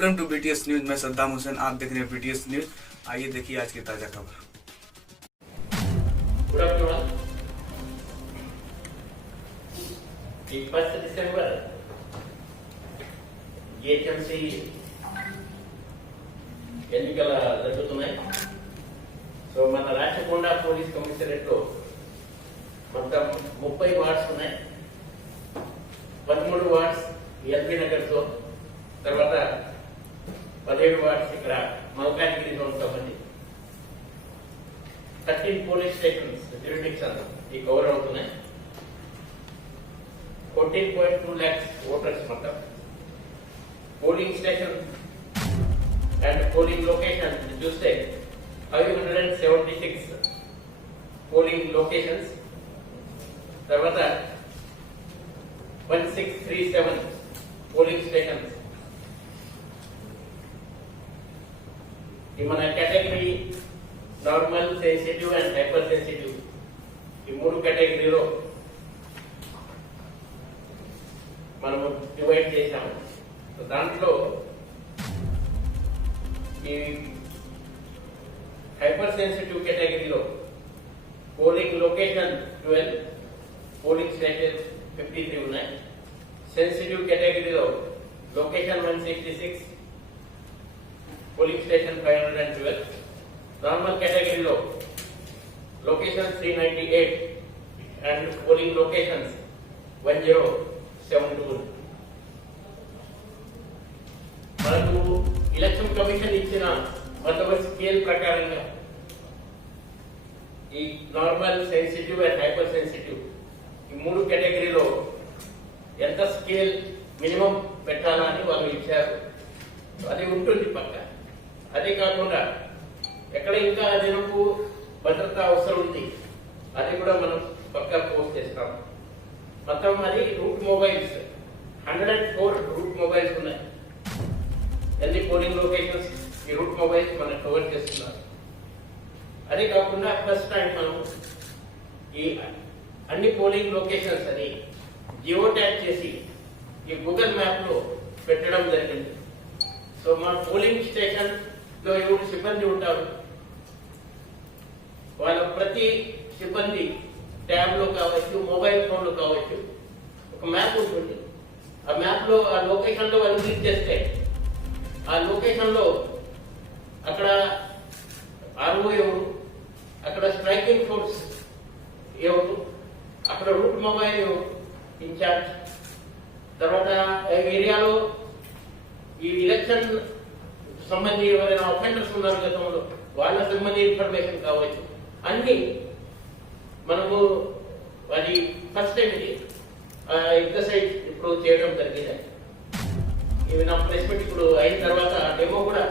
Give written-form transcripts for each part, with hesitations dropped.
Welcome to BTS news. मैं सद्दाम हुसैन, आप देख रहे हैं बीटीएस न्यूज। आइए देखिए आज की ताजा खबर। ఈ 1 డిసెంబర్ జిహెచ్ఎంసీ ఎన్నికల జరుగుతున్నాయి. సో మన రాచకొండ పోలీస్ కమిషనరేట్ లో మొత్తం 30 వార్డ్స్ ఉన్నాయి. 13 వార్డ్స్ ఎల్బీ నగర్ తో, తర్వాత 17 వార్డ్స్ ఇక్కడ మల్కాజ్గిరి జోన్ సంబంధించి 13 పోలీస్ స్టేషన్స్ జ్యూరిడిక్షన్ ఈ కవర్ అవుతున్నాయి. 14.2 lakhs voters మొత్తం. Polling station and polling location చూస్తే 576 పోలింగ్ లొకేషన్స్, తర్వాత 1637 పోలింగ్ స్టేషన్స్. ఈ మన category normal, sensitive and hyper sensitive ఈ 3 కేటగిరీలో మనము డివైడ్ చేశాము. దాంట్లో ఈ హైపర్ సెన్సిటివ్ కేటగిరీలో పోలింగ్ లొకేషన్ 12, పోలింగ్ స్టేషన్ 53 ఉన్నాయి. సెన్సిటివ్ కేటగిరీలో లొకేషన్ 166, పోలింగ్ స్టేషన్ 512. నార్మల్ కేటగిరీలో లొకేషన్ 398 అండ్ పోలింగ్ లొకేషన్స్ 1072. మనకు ఎలక్షన్ కమిషన్ ఇచ్చిన బందోబస్తు స్కేల్ ప్రకారంగా ఈ normal, sensitive and hyper sensitive ఈ 3 కేటగిరీలో ఎంత స్కేల్ మినిమం పెట్టాలని వాళ్ళు ఇచ్చారు. అది ఉంటుంది పక్క. అదే కాకుండా ఎక్కడ ఇంకా జనకు భద్రత అవసరం ఉంది అది కూడా మనం పక్కా పోస్ట్ చేస్తాం. మొత్తం అది రూట్ మొబైల్స్ 104 రూట్ మొబైల్స్ ఉన్నాయి. ఎన్ని పోలింగ్ లొకేషన్స్ ఈ రూట్ మొబైల్స్ మనం కవర్ చేస్తున్నారు. అదే కాకుండా ఫస్ట్ టైం మనం ఈ అన్ని పోలింగ్ లొకేషన్స్ అని జియో ట్యాగ్ చేసి ఈ గూగుల్ మ్యాప్ లో పెట్టడం జరిగింది. సో మన పోలింగ్ స్టేషన్ లో 7 సిబ్బంది ఉంటారు. వాళ్ళ ప్రతి సిబ్బంది ట్యాబ్ లో కావచ్చు, మొబైల్ ఫోన్ లో కావచ్చు, ఒక మ్యాప్ ఉంటుంది. ఆ మ్యాప్ లో ఆ లొకేషన్ లో వాళ్ళు క్లిక్ చేస్తే ఆ లొకేషన్ లో అక్కడ ఆర్ఓ ఎవరు, అక్కడ స్ట్రైకింగ్ ఫోర్స్ ఎవరు, అక్కడ రూట్ మొబైల్ ఎవరు ఇన్ఛార్జ్, తర్వాత ఏరియాలో ఈ ఎలక్షన్ సంబంధించి ఎవరైనా అఫెండర్స్ ఉన్నారు గతంలో వాళ్ళ సంబంధించి ఇన్ఫర్మేషన్ కావచ్చు. అన్ని మనము అది ఫస్ట్ టైం ఇది ఎక్సర్సైజ్ ఇప్పుడు చేయడం జరిగింది. ఇవి నా ప్లేస్మెంట్ ఇప్పుడు అయిన తర్వాత డెమో కూడా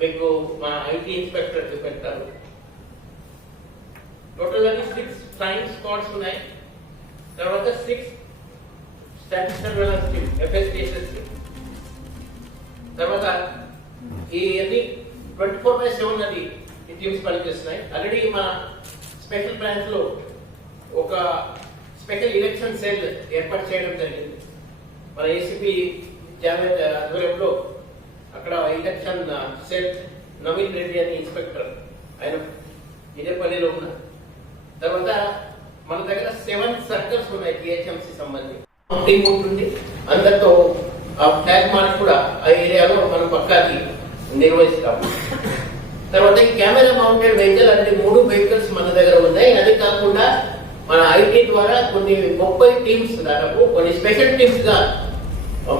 మీకు మా ఐటీ ఇన్స్పెక్టర్ చూపెడతారు. టోటల్ అది 6 ఫ్లయింగ్ స్క్వాడ్స్ ఉన్నాయి. తర్వాత 6 static surveillance team, FSTSS team. తర్వాత ఈ అన్ని 24/7 అది ఈ టీమ్స్ పనిచేస్తున్నాయి. ఆల్రెడీ మా స్పెషల్ బ్రాంచ్ లో ఒక స్పెషల్ ఎలక్షన్ సెల్ ఏర్పాటు చేయడం జరిగింది. మన ఏసీపీ జావేద్ ఆధ్వర్యంలో అక్కడ ఎలక్షన్ సెల్ నవీన్ రెడ్డి అని ఇన్స్పెక్టర్, ఆయన ఇదే పనిలో ఉన్నారు. తర్వాత మన దగ్గర 7 సర్కిల్స్ ఉన్నాయి జిహెచ్ఎంసీ సంబంధించి. టీం ఉంటుంది, అందరితో ఆ ఫ్లాగ్ మార్చ్ కూడా ఆ ఏరియాలో మనం పక్కాకి నిర్వహిస్తాము. తర్వాత ఈ కెమెరా మౌంటెడ్ వెహికల్ అంటే 3 వెహికల్స్ మన దగ్గర ఉన్నాయి. అది కాకుండా మన ఐటీ ద్వారా కొన్ని 30 టీమ్స్ దాదాపు కొన్ని స్పెషల్ టీమ్స్ గా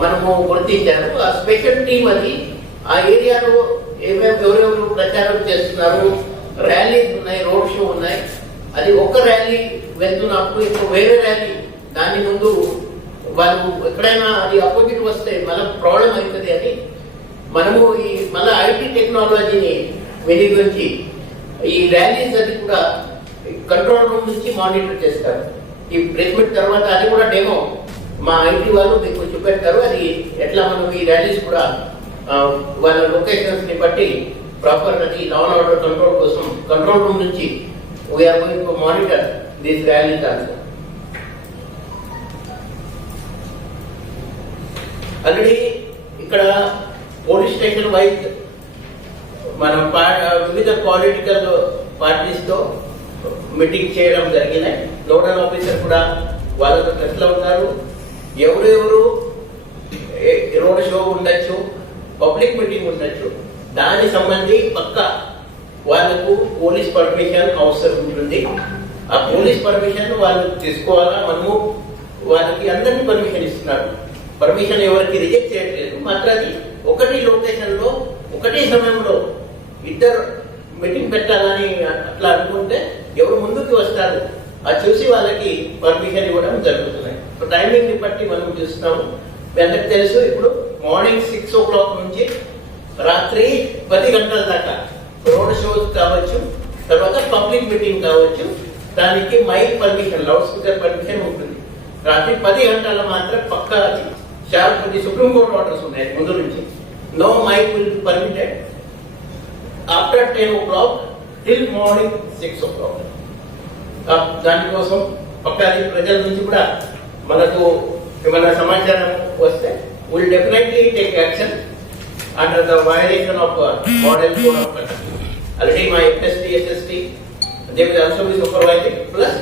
మనము గుర్తించారు. ఆ స్పెషల్ టీమ్ అది ఆ ఏరియాలో ఎవరెవరు ప్రచారం చేస్తున్నారు, ర్యాలీస్ ఉన్నాయి, రోడ్ షో ఉన్నాయి. అది ఒక ర్యాలీ వెళ్తున్నప్పుడు ఇప్పుడు వేరే ర్యాలీ దాని ముందు వాళ్ళు ఎక్కడైనా అది అపోజిట్ వస్తే మళ్ళీ ప్రాబ్లం అవుతుంది అని మనము ఈ మళ్ళీ ఐటీ టెక్నాలజీని వినియోగించి ఈ ర్యాలీస్ అది కూడా కంట్రోల్ రూమ్ నుంచి మానిటర్ చేస్తారు. ఈ ప్లేస్మెంట్ తర్వాత అది కూడా డెమో మా ఐటీ వాళ్ళు మీకు చూపెడతారు. అది ఎట్లా మనం ఈ ర్యాలీస్ కూడా వాళ్ళ లొకేషన్స్ ని బట్టి ప్రాపర్ అది లా అండ్ ఆర్డర్ కంట్రోల్ కోసం కంట్రోల్ రూమ్ నుంచి we're going to monitor these rallies also. Already ఇక్కడ పోలీస్ స్టేషన్ వైజ్ మనం వివిధ పొలిటికల్ పార్టీస్ తో మీటింగ్ చేయడం జరిగినాయి. నోడల్ ఆఫీసర్ కూడా వాళ్ళతో టచ్ లో ఉన్నారు. ఎవరెవరు రోడ్ షో ఉండొచ్చు, పబ్లిక్ మీటింగ్ ఉండొచ్చు, దాని సంబంధి పక్క వాళ్ళకు పోలీస్ పర్మిషన్ అవసరం ఉంటుంది. ఆ పోలీస్ పర్మిషన్ వాళ్ళు తీసుకోవాలా. మనము వాళ్ళకి అందరినీ పర్మిషన్ ఇస్తున్నారు. పర్మిషన్ ఎవరికి రిజెక్ట్ చేయట్లేదు. మాత్రం అది ఒకటి లొకేషన్ లో ఒకటి సమయంలో ఇద్దరు మీటింగ్ పెట్టాలని అట్లా అనుకుంటే ఎవరు ముందుకు వస్తారు అది చూసి వాళ్ళకి పర్మిషన్ ఇవ్వడం జరుగుతుంది. టైమింగ్ ని బట్టి మనం చూస్తున్నాము. మీ అందరికి తెలుసు, ఇప్పుడు మార్నింగ్ 6 o'clock నుంచి రాత్రి 10 గంటల దాకా రోడ్ షోస్ కావచ్చు, తర్వాత పబ్లిక్ మీటింగ్ కావచ్చు, దానికి mic permission, loud speaker permission ఉంటుంది. రాత్రి 10 గంటల మాత్రం పక్కా షార్ప్ సుప్రీంకోర్టు ఆర్డర్స్ ఉన్నాయి ముందు నుంచి. No mic will be permitted after 10 o'clock till morning 6 o'clock. దానికోసం పక్కా ప్రజల నుంచి కూడా మనకు ఏమైనా సమాచారం వస్తే will definitely take action under the violation of model code of conduct. Already మా FST, SST they will also be supervising. Plus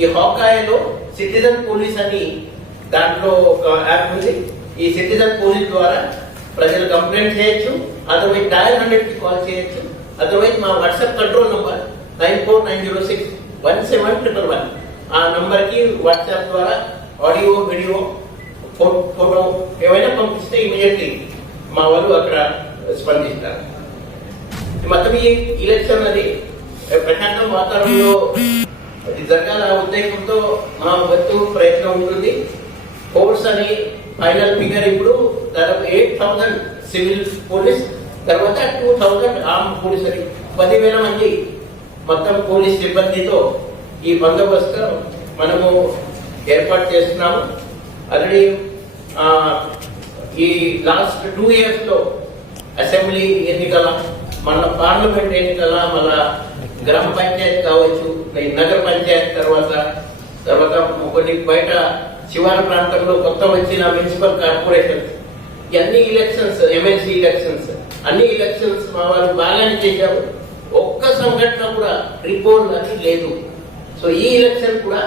ఈ హాకాయలో సిటిజన్ పోలీస్ అని దాంట్లో ఒక యాప్ ఉంది. ఈ సిటిజన్ పోలీస్ ద్వారా ప్రజలు కంప్లైంట్ చేయొచ్చు, అదర్వైజ్ డయల్ 100 కి కాల్ చేయొచ్చు, అదర్వైజ్ మా వాట్సాప్ కంట్రోల్ నంబర్ 9490617111 ఆ నంబర్ కి వాట్సాప్ ద్వారా ఆడియో, వీడియో, ఫోటో ఏమైనా పంపిస్తే ఇమీడియట్లీ మా వాళ్ళు అక్కడ స్పందిస్తారు. మొత్తం ఈ ఎలక్షన్ అది ప్రశాంత వాతావరణంలో జరగాల ఉద్దేశంతో మా వంతు ప్రయత్నం ఉంటుంది. ఫోర్స్ అని ఫైనల్ ఫిగర్ ఇప్పుడు దాదాపు 8,000 సివిల్ పోలీస్, తర్వాత 2,000 ఆర్మ్ పోలీస్ అని 10,000 మంది మొత్తం పోలీస్ సిబ్బందితో ఈ బందోబస్తు మనము ఏర్పాటు చేస్తున్నాము. ఆల్రెడీ ఈ లాస్ట్ 2 years లో అసెంబ్లీ ఎన్నికల, మన పార్లమెంట్ ఎన్నికల, మన గ్రామ పంచాయత్ కావచ్చు, నగర పంచాయత్, తర్వాత కొన్ని బయట శివారు ప్రాంతంలో కొత్త వచ్చిన మున్సిపల్ కార్పొరేషన్స్, అన్ని ఎలక్షన్స్, ఎమ్మెల్సీ ఎలక్షన్స్, అన్ని ఎలక్షన్స్ మా వాళ్ళు బాగానే చేశారు. ఒక్క సంఘటన కూడా రిపోర్ట్ అని లేదు. సో ఈ ఎలక్షన్ కూడా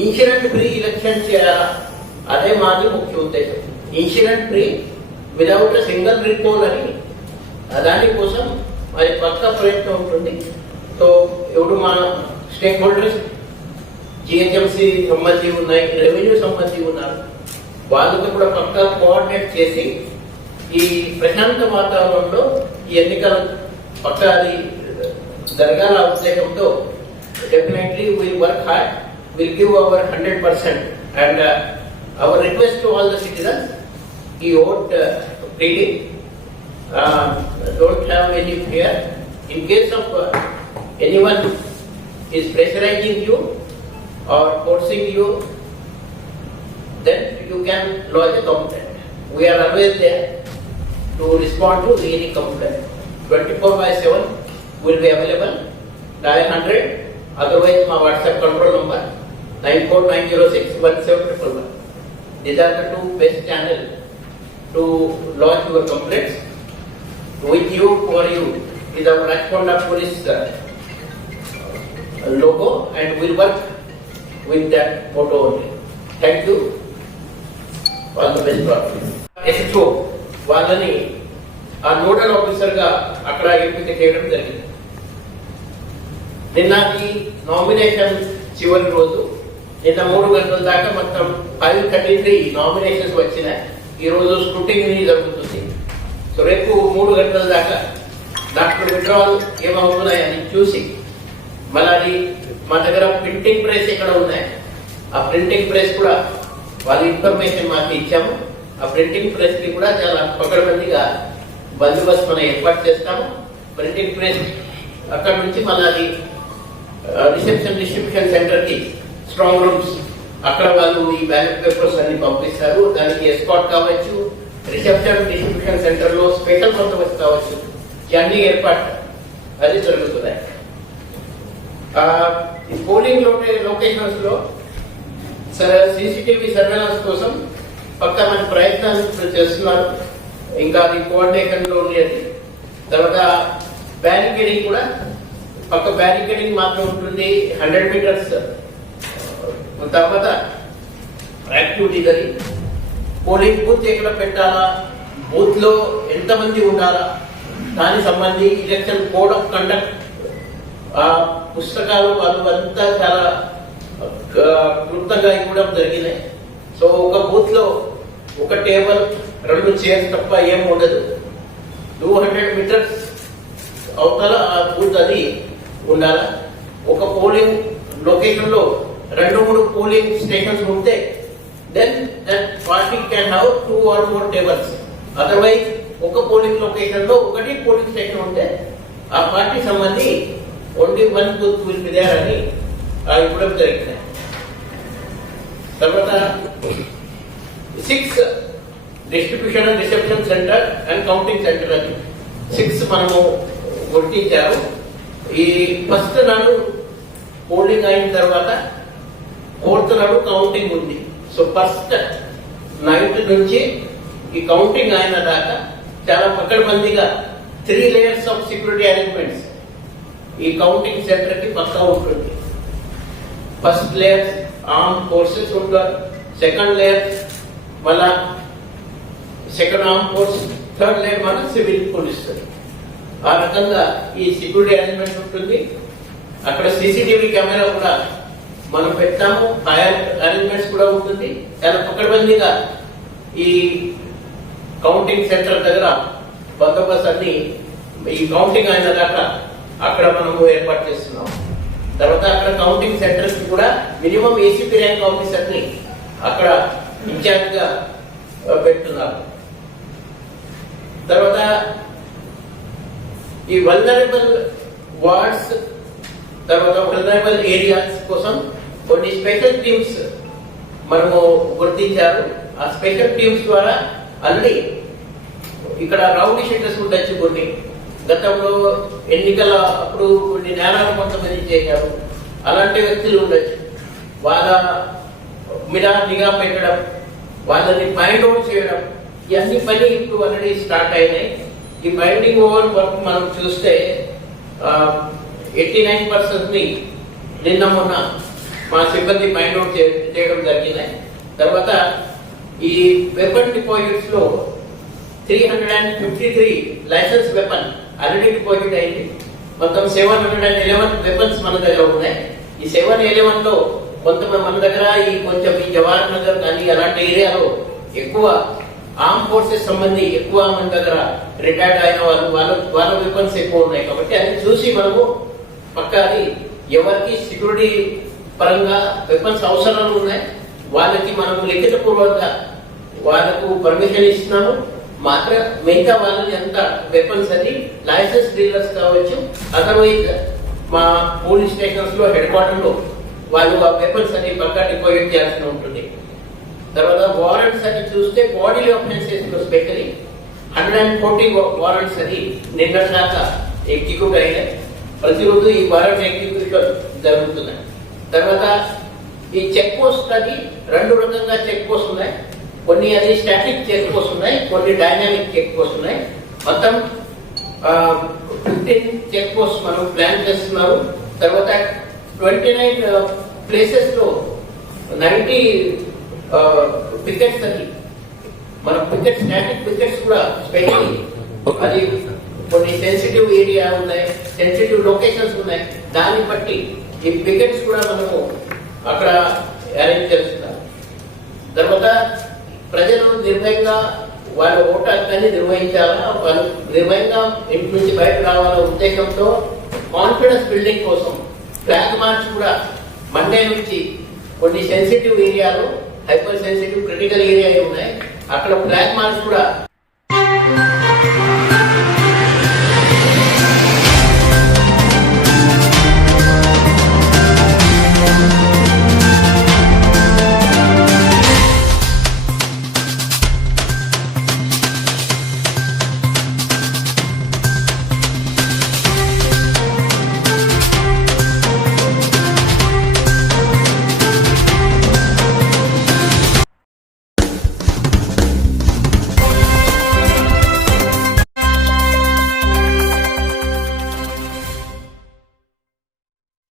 ఇన్సిడెంట్ ఫ్రీ ఎలక్షన్ చేయాలా, అదే మాది ముఖ్య ఉద్దేశం. Incident free without single report అని దానికోసం మరి పక్క ప్రయత్నం ఉంటుంది. సో ఇప్పుడు మా స్టేక్ హోల్డర్స్ జిహెచ్ఎంసీ సంబంధి ఉన్నాయి, రెవెన్యూ సంబంధి ఉన్నారు, వాళ్ళతో కూడా పక్కా కోఆర్డినేట్ చేసి ఈ ప్రశాంత వాతావరణంలో ఈ ఎన్నికలు పక్కా అది జరగాల ఉద్దేశంతో definitely will work hard, will give our 100%. And our request to all the citizens, ఈ vote freely, don't have any fear. In case of anyone is pressurizing you or forcing you, then you can lodge a complaint. We are always there to respond to any complaint. 24/7 will be available. Dial 100. Otherwise, my WhatsApp control number 9490617111. These are the 2 best channels to lodge your complaints. With you, for you, is our Rajkonda police logo, and we'll work with that photo only. Thank you. All the best. SHO వాళ్ళని ఆ nodal officer గా అక్కడ ఎంపిక చేయడం జరిగింది. నిన్నటి nomination చివరి రోజు, నిన్న 3 గంటల దాకా మొత్తం 533 నామినేషన్స్ వచ్చినాయి. ఈ రోజు స్క్రూటినీ జరుగుతుంది. సో రేపు 3 గంటల దాకా డాక్టర్ విడ్రాల్ ఏమవుతున్నాయని చూసి, మళ్ళీ మా దగ్గర ప్రింటింగ్ ప్రెస్ ఎక్కడ ఉన్నాయి, ఆ ప్రింటింగ్ ప్రెస్ కూడా వాళ్ళ ఇన్ఫర్మేషన్ మాకు ఇచ్చాము. ఆ ప్రింటింగ్ ప్రెస్ కి కూడా చాలా పకడ్బందీగా బందోబస్తు మనం ఏర్పాటు చేస్తాము. ప్రింటింగ్ ప్రెస్ అక్కడ నుంచి మళ్ళీ రిసెప్షన్ డిస్ట్రిబ్యూషన్ సెంటర్ కి స్ట్రాంగ్ రూమ్స్, అక్కడ వాళ్ళు ఈ బ్యాలెట్ పేపర్స్ అన్ని పంపిస్తారు. దానికి ఎస్కాట్ కావచ్చు, రిసెప్షన్ డిస్ట్రిబ్యూషన్ సెంటర్ లో స్పెషల్ బందోబస్తు కావచ్చు, ఇవన్నీ ఏర్పాటు అది జరుగుతున్నాయి. పోలింగ్ లొకేషన్స్ లో సీసీటీవీ సర్వేలెన్స్ కోసం పక్క మన ప్రయత్నాలు చేస్తున్నారు. ఇంకా అది కోఆర్డినేషన్ లో ఉండేది. తర్వాత బ్యారికేడింగ్ కూడా పక్క బ్యారికేడింగ్ మాత్రం ఉంటుంది 100 మీటర్స్. తర్వాత యాక్టివిటీస్ అది పోలింగ్ బూత్ ఎక్కడ పెట్టాలా, బూత్ లో ఎంతమంది ఉండాలా, దానికి సంబంధించి ఎలక్షన్ కోడ్ ఆఫ్ కండక్ట్ పుస్తకాలు వాళ్ళు అంతా చాలా క్లుప్తంగా ఇవ్వడం జరిగినాయి. సో ఒక బూత్ లో ఒక టేబుల్ 2 చైర్స్ తప్ప ఏం ఉండదు. 200 మీటర్స్ అవతల ఆ బూత్ అది ఉండాలి. ఒక పోలింగ్ లొకేషన్ లో 2-3 పోలింగ్ స్టేషన్స్ ఉంటే then that party can have 2 or more tables. Otherwise ఒక పోలింగ్ లొకేషన్ లో ఒకటి పోలింగ్ స్టేషన్ ఉంటే ఆ పార్టీ సంబంధి only 1 booth will be there అని ఇవ్వడం జరిగింది. తర్వాత 6 distribution and reception centre and counting centre అని 6 మనము గుర్తించారు. ఈ ఫస్ట్ నాడు పోలింగ్ అయిన తర్వాత 4th నాడు కౌంటింగ్ ఉంది. సో ఫస్ట్ నైట్ నుంచి ఈ కౌంటింగ్ అయిన దాకా చాలా పకడ్బందీగా 3 layers ఆఫ్ సెక్యూరిటీ అరేంజ్మెంట్స్ ఈ కౌంటింగ్ సెంటర్ కి పక్కా ఉంటుంది. ఫస్ట్ లేయర్ ఆర్మ్ ఫోర్సెస్ ఉంటారు, సెకండ్ లేయర్ మళ్ళా second arm force, third layer మన సివిల్ పోలీస్. ఆ రకంగా ఈ సెక్యూరిటీ అరేంజ్మెంట్ ఉంటుంది. అక్కడ సీసీటీవీ కెమెరా కూడా మనం పెట్టాము, ఫైర్ అరేంజ్మెంట్స్ కూడా ఉంటుంది. చాలా పకడ్బందీగా ఈ కౌంటింగ్ సెంటర్ దగ్గర బందోబస్తు అన్ని ఈ కౌంటింగ్ అయిన దాకా అక్కడ మనము ఏర్పాటు చేస్తున్నాం. తర్వాత అక్కడ కౌంటింగ్ సెంటర్ కి కూడా మినిమం ఏసీపీ ర్యాంక్ ఆఫీసర్ ని అక్కడ ఇన్ఛార్జ్ గా పెడుతున్నారు. తర్వాత ఈ వల్నరబుల్ వార్డ్స్ తర్వాత వల్నరబుల్ ఏరియాస్ కోసం కొన్ని స్పెషల్ టీమ్స్ మనము గుర్తించారు. ఆ స్పెషల్ టీమ్స్ ద్వారా అన్ని ఇక్కడ రౌడీ షీటర్స్ ఉండొచ్చు, కొన్ని గతంలో ఎన్నికల అప్పుడు కొన్ని నేరాలు కొంతమంది చేశారు, అలాంటి వ్యక్తులు ఉండొచ్చు. వాళ్ళ మీద నిఘా పెట్టడం, వాళ్ళని మైండ్ అవుట్ చేయడం, ఇవన్నీ పని ఇప్పుడు ఆల్రెడీ స్టార్ట్ అయినాయి. ఈ బైండింగ్ ఓవర్ వర్క్ మనం చూస్తే 89% ని నిన్న మొన్న మా సిబ్బంది మైండ్ అవుట్ చేయడం జరిగినాయి. తర్వాత ఈ వెపన్ డిపాజిట్స్ లో 353 లైసెన్స్ వెపన్ ఆల్రెడీ డిపాజిట్ అయింది. మొత్తం 711 వెపన్స్ మన దగ్గర ఉన్నాయి. ఈ 711 లో కొంతమంది మన దగ్గర ఈ కొంచెం ఈ జవహర్ నగర్ కానీ అలాంటి ఏరియాలో ఎక్కువ ఆర్మ్ ఫోర్సెస్ సంబంధి ఎక్కువ మన దగ్గర రిటైర్డ్ అయిన వాళ్ళ వెపన్స్ ఎక్కువ ఉన్నాయి. కాబట్టి అది చూసి మనము పక్కా అది ఎవరికి సెక్యూరిటీ పరంగా వెపన్స్ అవసరాలు ఉన్నాయి వాళ్ళకి మనము లిఖిత పూర్వకంగా వాళ్ళకు పర్మిషన్ ఇస్తున్నాము. మాత్రం మిగతా వాళ్ళని ఎంత వెపన్స్ అని లైసెన్స్ డీలర్స్ కావచ్చు, అదర్వైజ్ మా పోలీస్ స్టేషన్స్ లో హెడ్ క్వార్టర్ లో వాళ్ళు ఆ వెపన్స్ అని పక్కా డిపాజిట్ చేయాల్సి ఉంటుంది. తర్వాత వారెంట్స్ అని చూస్తే బాడీలీ ఆఫెన్సెస్ లో స్పెషల్లీ 140 వారెంట్స్ అని నిన్న దాకా ఎగ్జిక్యూట్ అయినాయి. ప్రతిరోజు ఈ వారెంట్ ఎగ్జిక్యూషన్ జరుగుతున్నాయి. తర్వాత ఈ చెక్ పోస్ట్ అది 2 రకంగా చెక్ పోస్ట్ ఉన్నాయి. కొన్ని అది స్టాటిక్ చెక్ పోస్ట్ ఉన్నాయి, కొన్ని డైనామిక్ చెక్ పోస్ట్ ఉన్నాయి. మొత్తం 15 చెక్ పోస్ట్ మనం ప్లాన్ చేస్తున్నారు. తర్వాత 29 ప్లేసెస్ లో 90 పికెట్స్ అని మన పికెట్ స్టాటిక్ పికెట్స్ కూడా స్పెషల్లీ అది కొన్ని సెన్సిటివ్ ఏరియా ఉన్నాయి, సెన్సిటివ్ లొకేషన్స్ ఉన్నాయి. దాన్ని బట్టి ఈ పికెట్స్ కూడా మనము అక్కడ అరేంజ్ చేస్తున్నాం. తర్వాత ప్రజలు నిర్భయంగా వాళ్ళ ఓటు హక్కుని నిర్వహించాలా, వాళ్ళు నిర్భయంగా ఇంటి నుంచి బయట రావాలనే ఉద్దేశంతో కాన్ఫిడెన్స్ బిల్డింగ్ కోసం ఫ్లాగ్ మార్చ్ కూడా మండే నుంచి కొన్ని సెన్సిటివ్ ఏరియాలు, హైపర్ సెన్సిటివ్ క్రిటికల్ ఏరియా ఉన్నాయి, అక్కడ ఫ్లాగ్ మార్చ్ కూడా